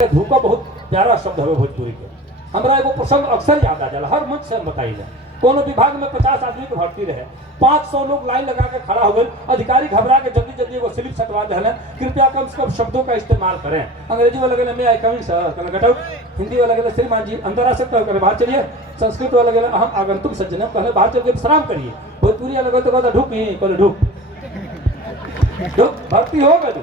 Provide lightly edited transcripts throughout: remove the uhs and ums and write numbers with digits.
धूका बहुत प्यारा शब्द है भोजपुरी के। हमरा एगो प्रसंग अक्सर याद आ जाला, हर मंच से हम बताइले। कोनो विभाग में 50 आदमी के भर्ती रहे, 500 लोग लाइन लगा के खड़ा हो गए। अधिकारी घबरा के जल्दी जल्दी एगो स्लिप सटवा देले, कृपया कम से कम शब्दों का इस्तेमाल करें। अंग्रेजी वाला कहले मे आई कमिंग सर, कहले गेट आउट। हिंदी वाला कहले श्रीमान जी अंदर आ सकते हो, कहले बाहर चलिए। संस्कृत वाला कहले हम आगंतुक सज्जन हैं, कहले बाहर चल के विश्राम करिए। भोजपुरी वाला कहले ढुक ही, कहले ढुक ढुक। भर्ती हो गए,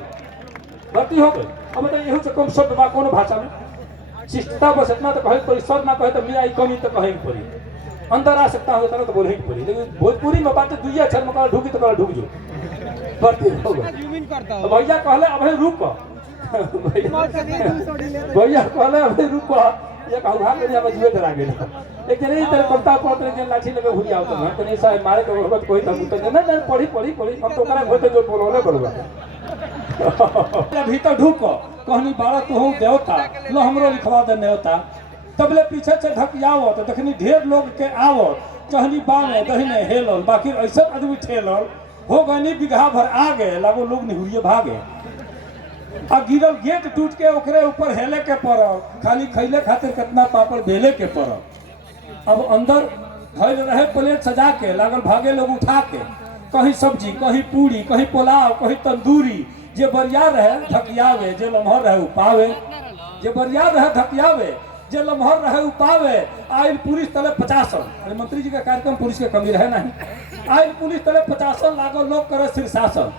भर्ती हो गए। अब बताइए यही से कम शब्द बा कोनो भाषा में? शिष्टता बस इतना तो कहे पड़ी, सर ना कहे तो मे आई कमी तो कहे पड़ी, अंदर आ सकता हूँ तो बोले ही पड़ी। लेकिन भोजपुरी में बात दुई अक्षर में कहा ढुकी तो कहा ढुक जो। भर्ती हो गए। भैया कहले अभी रुक, भैया कहले अभी रुक, ये कहूँ के अब जुए डरा गेल। लेकिन नहीं तेरे कविता पढ़ते के लाठी लगे हुई आओ तो ना नहीं साहब मारे तो होत कोई तब तो ना ना पढ़ी पढ़ी पढ़ी हम तो करा होते जो बोलले बड़वा भीतर ढुक कहनी बाड़ा तो हो देवता लो हमरो लिखवा दे नेवता। तबले पीछे से ढकियावो तो देखनी ढेर लोग के आवो चहनी बामे दहिने हेलल, बाकी ऐसा आदमी ठेलल हो गनी बिगहा भर आगे लागो लोग निहुरिए भागे। आ गिरल गेट टूट के ओकरे ऊपर हेले के पड़ल, खाली खैले खातिर कितना पापड़ बेले के पड़ल। अब अंदर धैल रहे प्लेट सजा के लागल भागे लोग उठा के, कहीं सब्जी कहीं पूरी कहीं पुलाव कहीं तंदूरी। जे बरिया रहे ढकियावे, जे लम्हर रहे उपावे। जे बरिया रहे ढकियावे, जे लम्हर रहे उपावे। आयल पुलिस तले 50। अरे मंत्री जी का कार्यक्रम पुलिस के कमी रहे नहीं। आयल पुलिस तले 50 लागल लोग करे शीर्षासन।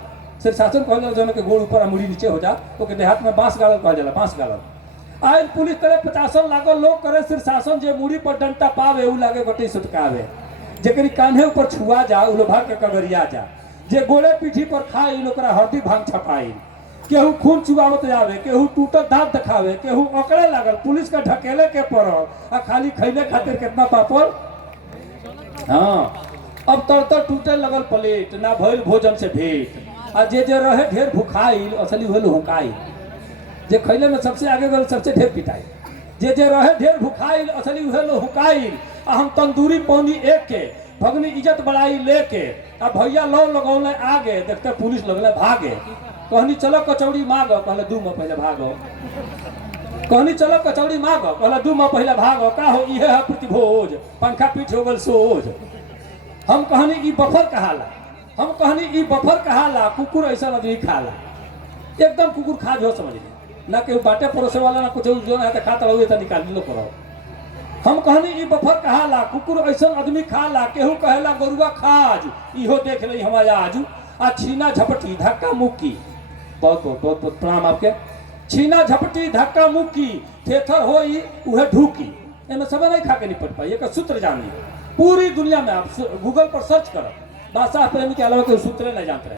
शीर्षासन कहल जन के गोड़ ऊपर मुड़ी नीचे हो जा तो के देहात में बांस गाड़ल कहल जाला, बांस गाड़ल। आयल पुलिस तले 50 लागल लोग करे शीर्षासन। जे मुड़ी पर डंटा पावे उ लागे गटी सुटकावे। जेकरी कान्हे ऊपर छुआ जा उ लोभा के कगरिया जा। जे गोड़े पीठी पर खाई लोकरा हड्डी भांग छपाई। केहू खून चुआवत जावे, केहू टूटल दांत दिखावे, केहू अकड़े लागल पुलिस का ढकेले के पड़ल। आ खाली खैले खातिर कितना पापड़। हाँ अब तर टूटे लगल प्लेट, ना भइल भोजन से भेंट। आ जे रहे ढेर भुखाइल असली होल हुकाई। जे खैले में सबसे आगे गल सबसे ढेर पिटाई। जे रहे ढेर भुखाइल असली होल हुकाइल। आ हम तंदूरी पौनी एक के भगनी इज्जत बढ़ाई लेके। अब भैया लो लगौले आगे, देखते पुलिस लगले भागे। कहनी चलो कचौड़ी मांगो, कहले 2 माह पहले भागो। कहनी चलो कचौड़ी मांगो, कहले 2 माह पहले भागो। का हो इहे है प्रतिभोज, पंखा पीठ हो गल सोज। हम कहनी ई बफर कहाला, हम कहनी ई बफर कहाला। कुकुर ऐसा आदमी खाला, एकदम कुकुर खा जो समझ ना के बाटे परोसे वाला ना कुछ जो ना खाता रहो तो निकाल लो करो। हम कहनी ई बफर कहाला, कुकुर ऐसा आदमी खाला। केहू कहेला गरुआ खाज, इहो देख ली हमारा आज। आ छीना झपटी धक्का मुक्की, बहुत बहुत बहुत बहुत प्रणाम आपके। छीना झपटी धक्का मुक्की, थेथर होई उहे ढूकी। एमे सब नहीं खा के निपट पाई। एक सूत्र जानिए, पूरी दुनिया में आप गूगल पर सर्च करो, बादशाह प्रेमी के अलावा कोई सूत्र नहीं जानते।